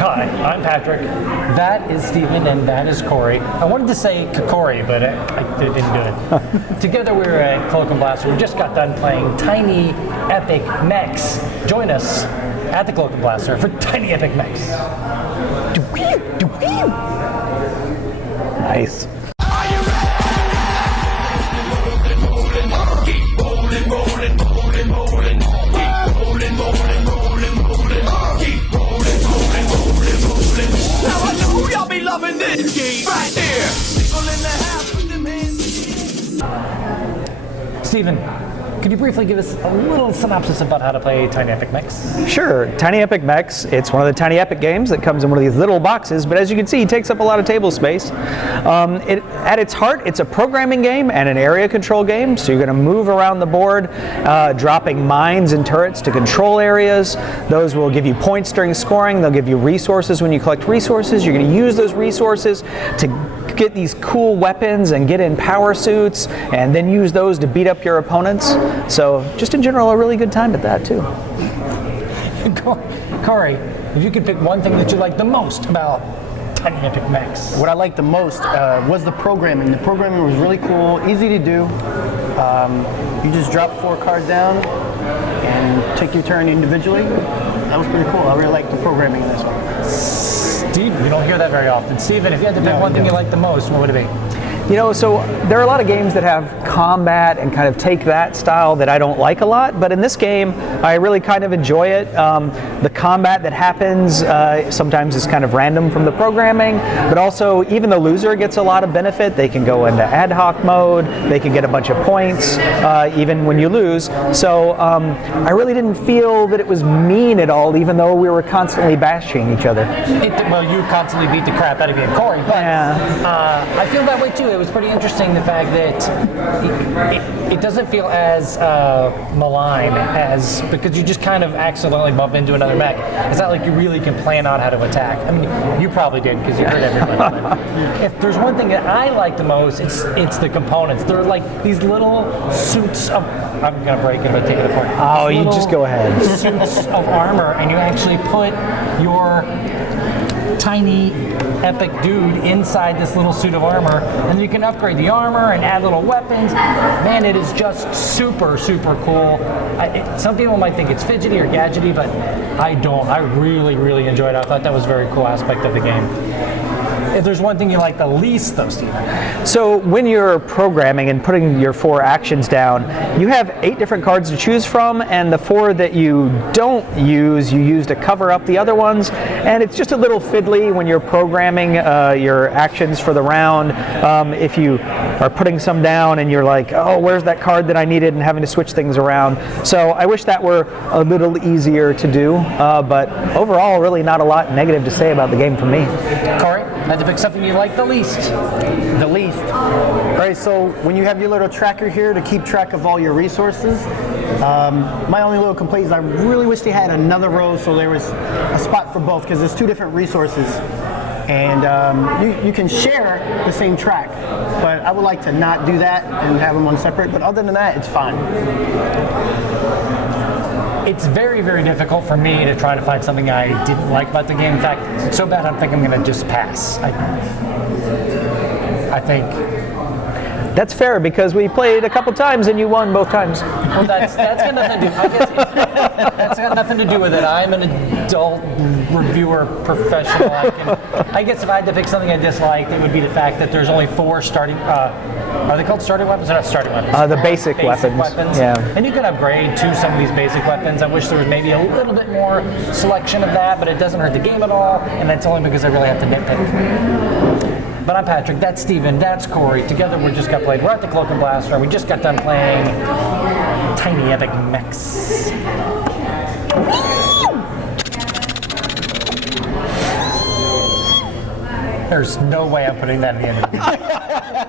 Hi, I'm Patrick. That is Steven, and that is Cory. I wanted to say Cory, but I didn't do it. Together we're at Cloak and Blaster. We just got done playing Tiny Epic Mechs. Join us at the Cloak and Blaster for Tiny Epic Mechs. Nice. Loving this game right there. Steven, could you briefly give us a little synopsis about how to play Tiny Epic Mechs? Sure. Tiny Epic Mechs, it's one of the Tiny Epic games that comes in one of these little boxes, but as you can see, it takes up a lot of table space. At its heart, it's a programming game and an area control game, so you're going to move around the board, dropping mines and turrets to control areas. Those will give you points during scoring. They'll give you resources when you collect resources. You're going to use those resources to get these cool weapons and get in power suits, and then use those to beat up your opponents. So just in general, a really good time at that too. Cory, if you could pick one thing that you like the most about Tiny Epic Mechs. What I liked the most was the programming. The programming was really cool, easy to do. You just drop 4 cards down and take your turn individually. That was pretty cool. I really liked the programming in this one. Steve, you don't hear that very often. Steven, if you had to pick one thing you like the most, what would it be? You know, so there are a lot of games that have combat and kind of take that style that I don't like a lot, but in this game, I really kind of enjoy it. The combat that happens sometimes is kind of random from the programming, but also even the loser gets a lot of benefit. They can go into ad hoc mode, they can get a bunch of points even when you lose. So I really didn't feel that it was mean at all, even though we were constantly bashing each other. Well, you constantly beat the crap out of me and Cory, but Yeah. I feel that way too. It was pretty interesting, the fact that it doesn't feel as malign as, because you just kind of accidentally bump into another mech. It's not like you really can plan out how to attack. I mean, you probably did because you hurt everybody. But if there's one thing that I like the most, it's the components. They're like these little suits of, I'm going to break it, but take it apart. Oh, you just go ahead. Suits of armor, and you actually put your tiny epic dude inside this little suit of armor, and you can upgrade the armor and add little weapons. Man, it is just super, super cool. Some people might think it's fidgety or gadgety, but I don't. I really, really enjoyed it. I thought that was a very cool aspect of the game. If there's one thing you like the least, though, Steven. So when you're programming and putting your 4 actions down, you have 8 different cards to choose from, and the 4 that you don't use, you use to cover up the other ones. And it's just a little fiddly when you're programming your actions for the round. If you are putting some down and you're like, oh, where's that card that I needed, and having to switch things around. So I wish that were a little easier to do, but overall, really not a lot negative to say about the game for me. Cory, had to pick something you like the least. The least. All right, so when you have your little tracker here to keep track of all your resources, my only little complaint is I really wish they had another row so there was a spot for both, because there's 2 different resources. And you can share the same track, but I would like to not do that and have them on separate, but other than that, it's fine. It's very, very difficult for me to try to find something I didn't like about the game. In fact, it's so bad I think I'm going to just pass. I think. That's fair, because we played a couple times and you won both times. Well, that's got nothing to do. I guess that's got nothing to do with it. I'm an adult reviewer professional. I guess if I had to pick something I disliked, it would be the fact that there's only 4 starting. Are they called starting weapons or not starting weapons? The basic weapons. Yeah. And you can upgrade to some of these basic weapons. I wish there was maybe a little bit more selection of that, but it doesn't hurt the game at all. And that's only because I really have to nitpick. But I'm Patrick, that's Steven, that's Cory. Together we just got played. We're at the Cloak and Blaster. We just got done playing Tiny Epic Mechs. There's no way I'm putting that at the end of the video.